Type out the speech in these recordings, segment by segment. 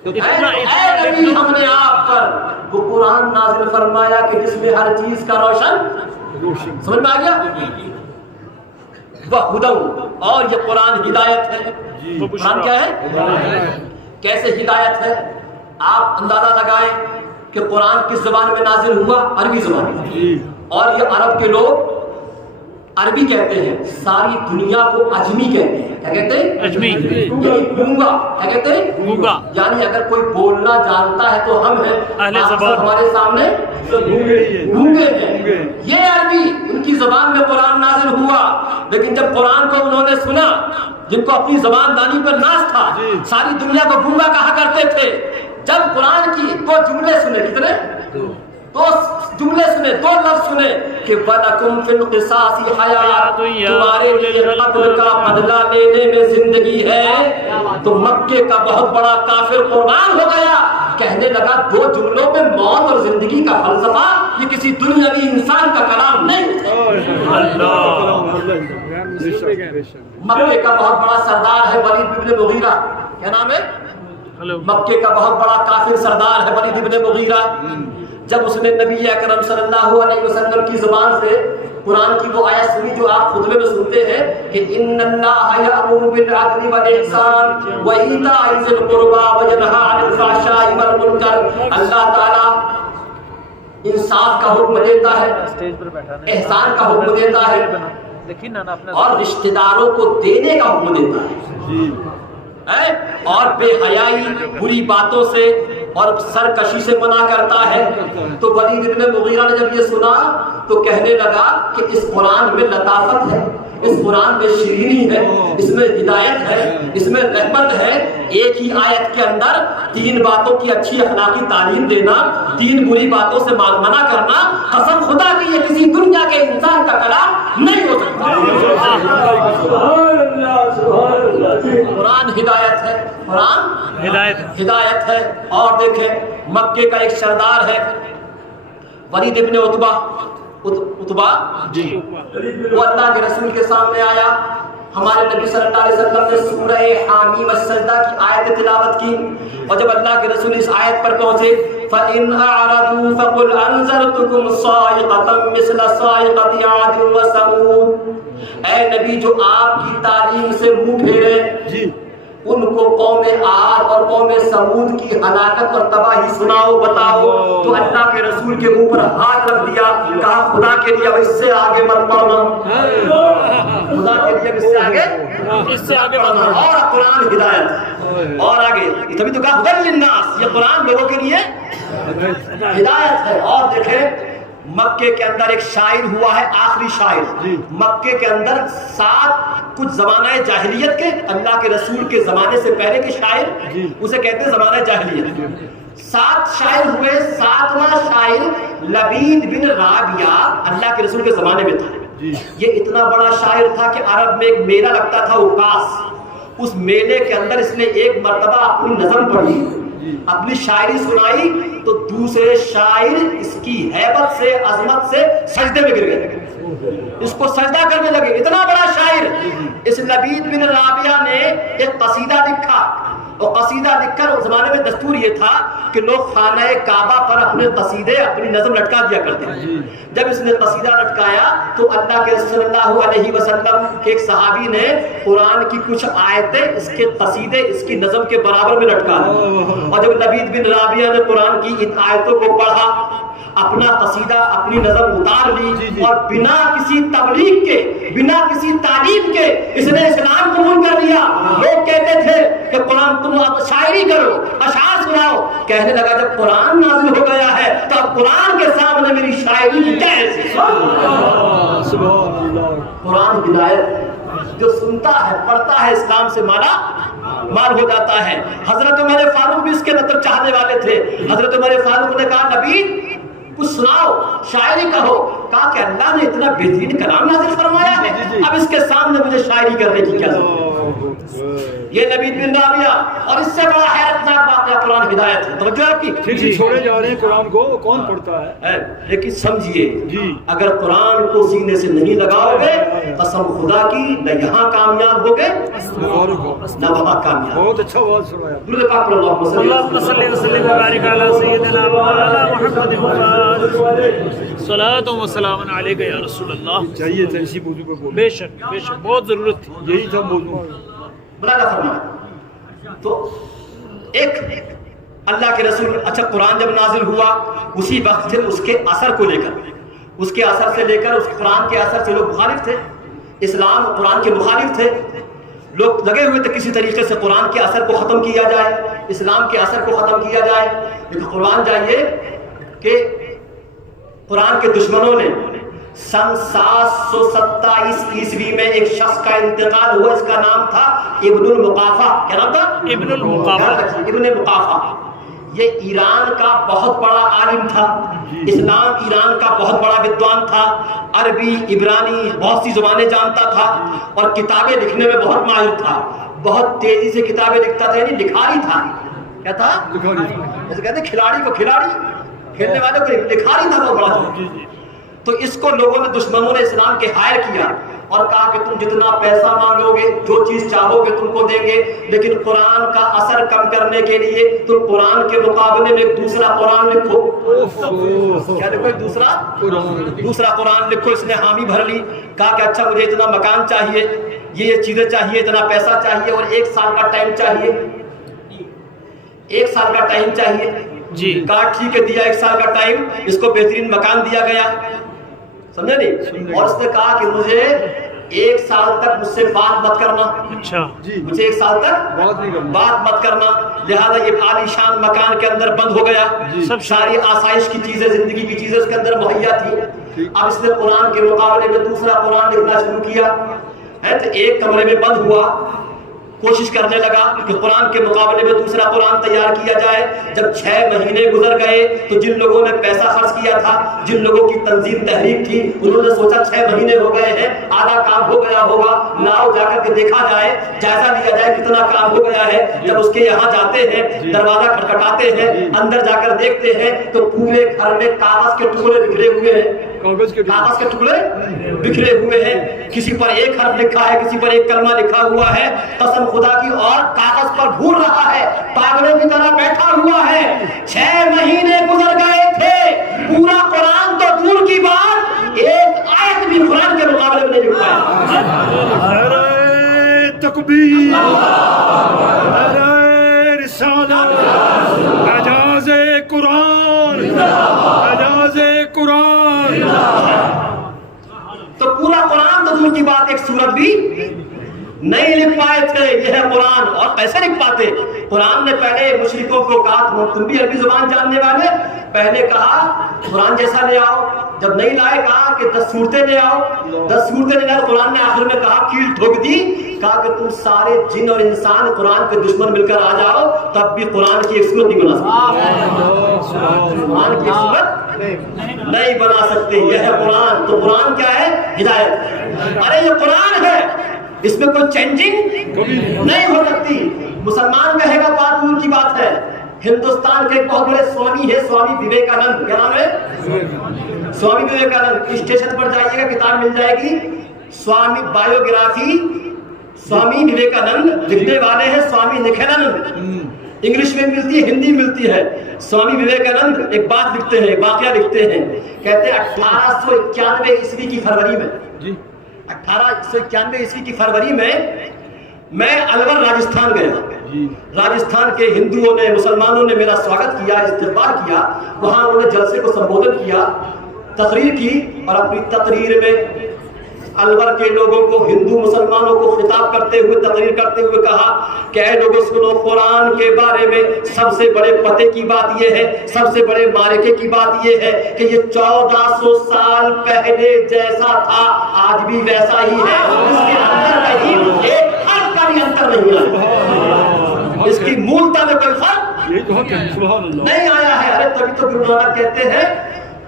اے نبی ہم نے آپ پر وہ قرآن نازل فرمایا کہ جس میں ہر چیز کا روشن سمجھ میں آ گیا وہ ہدی اور یہ قرآن ہدایت ہے قرآن کیا ہے کیسے ہدایت ہے آپ اندازہ لگائیں کہ قرآن کس زبان میں نازل ہوا عربی زبان میں اور یہ عرب کے لوگ عربی کہتے ہیں ساری دنیا کو اجمی کہتے ہیں کیا کہتے ہیں اجمی یعنی گونگا کیا کہتے ہیں گونگا یعنی اگر کوئی بولنا جانتا ہے تو ہم ہیں اہل آپ زبان سب ہمارے سامنے گونگے ہیں یہ عربی ان کی زبان میں قرآن نازل ہوا لیکن جب قرآن کو انہوں نے سنا جن کو اپنی زبان دانی پر ناز تھا ساری دنیا کو گونگا کہا کرتے تھے جب قرآن کی دو جملے سنے کتنے دو جملے سنے دو لفظ سنے کہ وَلَكُمْ فِي الْقِصَاصِ حَيَاةٌ تمہارے لیے قتل کا بدلہ لینے میں زندگی ہے تو مکے کا بہت بڑا کافر قربان ہو گیا کہنے لگا دو جملوں میں موت اور زندگی کا فلسفہ یہ کسی دنیاوی انسان کا کلام نہیں مکے کا بہت بڑا سردار ہے ولید بن مغیرہ کیا نام ہے مکے کا بہت بڑا کافر سردار ہے ولید بن مغیرہ جب اس نے نبی اکرم صلی اللہ علیہ وسلم کی زبان سے قرآن کی وہ آیت سنی جو آپ خطبے میں سنتے ہیں کہ ان اللہ یأمر بالعدل والاحسان وایتاء ذی القربى وینہی عن الفحشاء والمنکر اللہ تعالی انصاف کا حکم دیتا ہے احسان کا حکم دیتا ہے اور رشتہ داروں کو دینے کا حکم دیتا ہے اور بے حیائی بری باتوں سے اور سرکشی سے منع کرتا ہے تو ولید بن مغیرہ نے جب یہ سنا تو کہنے لگا کہ اس قرآن میں لطافت ہے اس قرآن میں شیرینی ہے اس میں ہدایت ہے اس میں رحمت ہے ایک ہی آیت کے اندر تین باتوں کی اچھی اخلاقی تعلیم دینا تین بری باتوں سے منع کرنا قسم خدا کی یہ کسی دنیا کے انسان کا کلام نہیں ہو سکتا قرآن ہدایت ہے قرآن ہدایت ہے اور دیکھیں مکے کا ایک سردار ہے ولید بن عتبہ جی وہ اللہ کے رسول کے سامنے آیا ہمارے نبی صلی اللہ علیہ وسلم نے سورہ حامیم السجدہ کی آیت تلاوت کی اور جب اللہ کے رسول اس آیت پر پہنچے فَإِنْ أَعْرَضُوا فَقُلْ أَنذَرْتُكُمْ صَاعِقَةً مِثْلَ صَاعِقَةِ عَادٍ وَثَمُودَ اے نبی جو آپ کی تعلیم سے منہ پھیرے ان کو قوم عاد اور قوم سمود کی ہلاکت اور تباہی سناؤ بتاؤ تو اللہ کے رسول کے منہ پر ہاتھ رکھ دیا کہا خدا کے لیے اس سے آگے مت بڑھنا خدا کے لیے اس سے آگے بڑھنا اور قرآن ہدایت ہے اور آگے تبھی تو کہا ہدی للناس یہ قرآن لوگوں کے لیے ہدایت ہے اور دیکھیں مکے کے اندر ایک شاعر ہوا ہے آخری شاعر مکے کے اندر 7 کچھ زمانہ جاہلیت کے اللہ کے رسول کے زمانے سے پہلے کے شاعر اسے کہتے ہیں زمانہ جاہلیت 7 شاعر ہوئے 7واں شاعر لبید بن رابعہ اللہ کے رسول کے زمانے میں تھا یہ اتنا بڑا شاعر تھا کہ عرب میں ایک میلہ لگتا تھا اوکاس اس میلے کے اندر اس نے ایک مرتبہ اپنی نظم پڑھی اپنی شاعری سنائی تو دوسرے شاعر اس کی ہیبت سے عظمت سے سجدے میں گر گئے اس کو سجدہ کرنے لگے اتنا بڑا شاعر اس لبید بن رابعہ نے ایک قصیدہ لکھا اور قصیدہ لکھ کر اس زمانے میں دستور یہ تھا کہ لوگ خانہ کعبہ پر اپنے قصیدے اپنی نظم لٹکا دیا کرتے ہیں جب اس نے قصیدہ لٹکایا تو اللہ کے صلی اللہ علیہ وسلم کے ایک صحابی نے قرآن کی کچھ آیتیں اس کے قصیدے اس کی نظم کے برابر میں لٹکا دی اور جب لبید بن رابعہ نے قرآن کی ان آیتوں کو پڑھا اپنا قصیدہ اپنی نظم اتار لی اور بنا کسی تبلیغ کے بنا کسی تعلیم کے اس نے اسلام قبول کر لیا لوگ کہتے تھے کہ قرآن تم شاعری کرو اشعار سناؤ کہنے لگا جب قرآن نازل ہو گیا ہے تو اب قرآن کے سامنے میری شاعری کی کیا حیثیت قرآن ہدایت جو سنتا ہے پڑھتا ہے اسلام سے مال ہو جاتا ہے حضرت عمر فاروق بھی اس کے مطلب چاہنے والے تھے حضرت عمر فاروق نے کہا نبی کچھ سناؤ شاعری کہو کہا کہ اللہ نے اتنا بہترین کلام نازل فرمایا ہے اب اس کے سامنے مجھے شاعری کرنے کی کیا ضرورت یہ لبید بن رابعہ اور اس سے بڑا حیرتناک خطرناک واقعہ قرآن ہدایت ہے. توجہ آپ کی. جی چھوڑے جا رہے ہیں قرآن کو, کون پڑھتا ہے؟ لیکن سمجھیے جی اگر قرآن کو سینے سے نہیں لگاؤ گے قسم خدا کی نہ یہاں کامیاب ہوگے نہ وہاں کامیاب. بہت اچھا بات سنایا. درود پاک پر اللہم صلی وسلم وبارک علی سیدنا مولانا محمد صلاۃ و سلام علیک یا رسول اللہ. چاہیے تھا اسی موضوع پر بولنا. بے شک بہت ضرورت تھی. یہی تھا موضوع. بلاغہ فرمایا. تو ایک اللہ کے رسول, اچھا قرآن جب نازل ہوا اسی وقت سے اس کے اثر کو لے کر, اس کے اثر سے لے کر اس قرآن کے اثر سے لوگ مخالف تھے. اسلام قرآن کے مخالف تھے. لوگ لگے ہوئے تھے کسی طریقے سے قرآن کے اثر کو ختم کیا جائے, اسلام کے اثر کو ختم کیا جائے. لیکن قرآن جائیے کہ قرآن کے دشمنوں نے سن 727 عیسوی میں ایک شخص کا انتقال ہوا, اس کا نام تھا ابن المقافہ. کیا نام تھا؟ ابن المقافہ. ابن المقافہ. یہ ایران کا بہت بڑا عالم تھا. اسلام ایران کا بہت بڑا ودوان تھا. عربی, عبرانی بہت سی زبانیں جانتا تھا اور کتابیں لکھنے میں بہت ماہر تھا. بہت تیزی سے کتابیں لکھتا تھا, یعنی لکھاری تھا. کیا تھا؟ جیسے کہتے ہیں کھلاڑی کو کھلاڑی, کھیلنے والے کو لکھاری تھا بہت بڑا. تو اس کو لوگوں نے, دشمنوں نے اسلام کے ہائر کیا اور کہا کہ تم جتنا پیسہ مانگو گے, جو چیز چاہو گے تم کو دیں گے, لیکن قرآن کا اثر کم کرنے کے لیے تم قرآن کے مقابلے میں ایک دوسرا قرآن لکھو. کیا لکھو؟ ایک دوسرا قرآن لکھو. اس نے حامی بھر لی. کہا کہ اچھا مجھے اتنا مکان چاہیے, یہ چیزیں چاہیے, اتنا پیسہ چاہیے اور 1 سال کا ٹائم چاہیے. 1 سال کا ٹائم چاہیے. جی کہا ٹھیک ہے, دیا 1 سال کا ٹائم. اس کو بہترین مکان دیا گیا, سمجھے نہیں؟ اور اس نے کہا کہ مجھے 1 سال تک مجھ سے بات مت کرنا. اچھا مجھے 1 سال تک بات مت کرنا. لہذا یہ عالی شان مکان کے اندر بند ہو گیا. سب ساری آسائش کی چیزیں, زندگی کی چیزیں اس کے اندر مہیا تھی. اب اس نے قرآن کے مقابلے میں دوسرا قرآن لکھنا شروع کیا. تو ایک کمرے میں بند ہوا, کوشش کرنے لگا کہ قرآن کے مقابلے میں دوسرا قرآن تیار کیا جائے. جب 6 مہینے گزر گئے تو جن لوگوں نے پیسہ خرچ کیا تھا, جن لوگوں کی تنظیم تحریک تھی, انہوں نے سوچا 6 مہینے ہو گئے ہیں, آدھا کام ہو گیا ہوگا, لاؤ جا کر کے دیکھا جائے, جائزہ لیا جائے کتنا کام ہو گیا ہے. جب اس کے یہاں جاتے ہیں, دروازہ کھٹکھٹاتے ہیں, اندر جا کر دیکھتے ہیں تو پورے گھر میں کاغذ کے ٹکڑے بکھرے ہوئے ہیں. کاغذ کے ٹکڑے بکھرے ہوئے ہیں. کسی پر ایک حرف لکھا ہے, کسی پر ایک کلمہ لکھا ہوا ہے, قسم خدا کی, اور کاغذ پر گھور رہا ہے, پاگلوں کی طرح بیٹھا ہوا ہے. 6 مہینے گزر گئے تھے, پورا قرآن تو دور کی بات, ایک آیت بھی قرآن کے مقابلے میں نہیں لکھ پایا. تکبیر, رسالت, اعجاز قرآن, اعجاز قرآن. تو پورا قرآن تو دور کی بات, ایک سورت بھی نہیں لکھ پائے تھے. یہ ہے قرآن. اور کیسے لکھ پاتے؟ قرآن نے پہلے مشرکوں کو کہا تم بھی عربی زبان جاننے والے, پہلے کہا قرآن جیسا لے آؤ. جب نہیں لائے کہا کہ 10 صورتیں لے آؤ. 10 صورتیں لے آئے. قرآن نے آخر میں کہا, کیل ٹھوک دی, کہا کہ تم سارے جن اور انسان قرآن کے دشمن مل کر آ جاؤ, تب بھی قرآن کی ایک صورت نہیں بنا سکتے. قرآن کی ایک صورت نہیں بنا سکتے. یہ ہے قرآن. تو قرآن کیا ہے؟ ہدایت. ارے یہ قرآن ہے, اس میں کوئی چینجنگ نہیں ہو سکتی. مسلمان کہے گا بات دور کی بات ہے. ہندوستان کے ایک بہت بڑے سوامی ہے, سوامی وویکانند. کیا نام ہے؟ سوامی وویکانند. اسٹیشن پر جائیے گا, کتاب مل جائے گی, سوامی بایوگرافی سوامی وویکانند. لکھنے والے ہیں سوامی نکھیلانند. انگلش میں ملتی ہے, ہندی ملتی ہے. سوامی وویکانند ایک بات لکھتے ہیں, واقعہ لکھتے ہیں. کہتے ہیں 1891 عیسوی کی فروری میں, 1891 عیسوی کی فروری میں الور راجستھان گیا. راجستھان کے ہندوؤں نے, مسلمانوں نے میرا سواگت کیا, استقبال کیا. وہاں انہوں نے جلسے کو سمبودھن کیا, تقریر کی, اور اپنی تقریر میں الور کے لوگوں کو, ہندو مسلمانوں کو خطاب کرتے ہوئے, تقریر کرتے ہوئے کہا کہ اے لوگوں سنو, قرآن کے بارے میں سب سے بڑے پتے کی بات یہ ہے, سب سے بڑے مارکے کی بات یہ ہے کہ یہ 1400 سال پہلے جیسا تھا آج بھی ویسا ہی ہے. اس کے اندر کہیں ایک حرف کا بھی انتر نہیں آیا, اس کی مولتا میں کوئی فرق نہیں آیا ہے. ارے تبھی تو گرو نانک کہتے ہیں,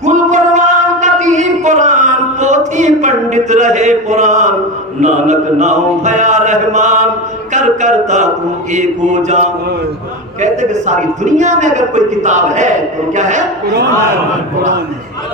کل قرآن کبھی قرآن پوتھی پنڈت رہے قرآن, نانک نام بھیا رحمان, کر کرتا تو ایک ہو جان. کہتے ہیں کہ ساری دنیا میں اگر کوئی کتاب ہے تو کیا ہے؟ قرآن ہے، قرآن ہے۔